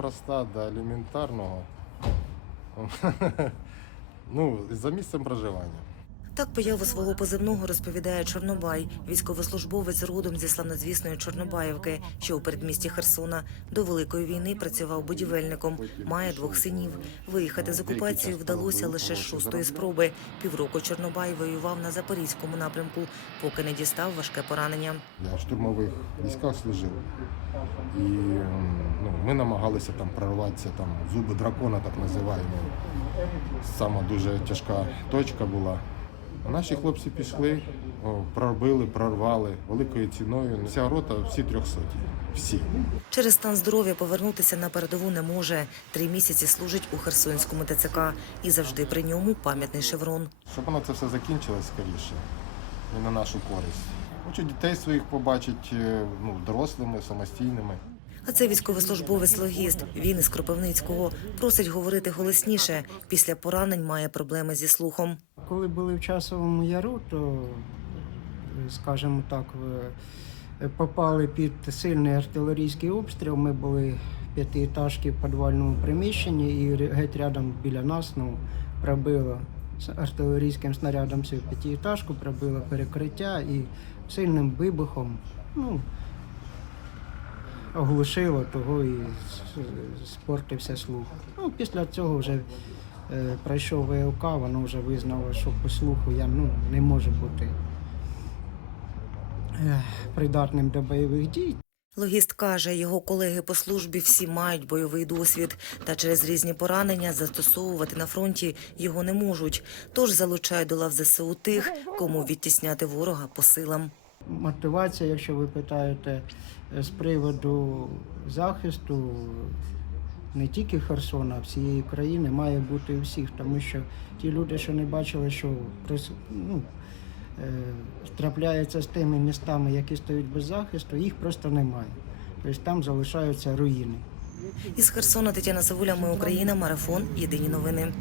проста до елементарного. Ну, за місцем проживання. Так появу свого позивного розповідає Чорнобай, військовослужбовець родом зі славнозвісної Чорнобаївки, що у передмісті Херсона. До великої війни працював будівельником. Має двох синів. Виїхати з окупації вдалося лише з шостої спроби. Півроку Чорнобай воював на запорізькому напрямку, поки не дістав важке поранення. Я штурмових військах служив. І ну, ми намагалися там прорватися, там зуби дракона, так називаємо. Сама дуже тяжка точка була. А наші хлопці пішли, о, пробили, прорвали великою ціною. Вся рота всі трьохсоті. Всі. Через стан здоров'я повернутися на передову не може. Три місяці служить у Херсонському ТЦК і завжди при ньому пам'ятний шеврон. Щоб воно це все закінчилось скоріше і на нашу користь. Хочу дітей своїх побачити ну, дорослими, самостійними. А це військовослужбовець-логіст. Він із Кропивницького. Просить говорити голосніше. Після поранень має проблеми зі слухом. Коли були в часовому яру, то, скажімо так, е, попали під сильний артилерійський обстріл. Ми були в п'ятиэтажці в підвальному приміщенні і геть рядом біля нас ну, пробило артилерійським снарядом цю п'ятиэтажку, пробило перекриття і сильним вибухом ну, оглушило того і спортився слух. Ну, після цього вже пройшов ВЛК, воно вже визнало, що по слуху я ну, не можу бути е, придатним до бойових дій. Логіст каже, його колеги по службі всі мають бойовий досвід, та через різні поранення застосовувати на фронті його не можуть. Тож залучають до лав ЗСУ тих, кому відтісняти ворога по силам. Мотивація, якщо ви питаєте е, з приводу захисту не тільки Херсона, а всієї країни, має бути у всіх, тому що ті люди, що не бачили, що ну, е, трапляється з тими містами, які стоять без захисту, їх просто немає. Тобто там залишаються руїни. Із Херсона Тетяна Савуля, Ми Україна, марафон. Єдині новини.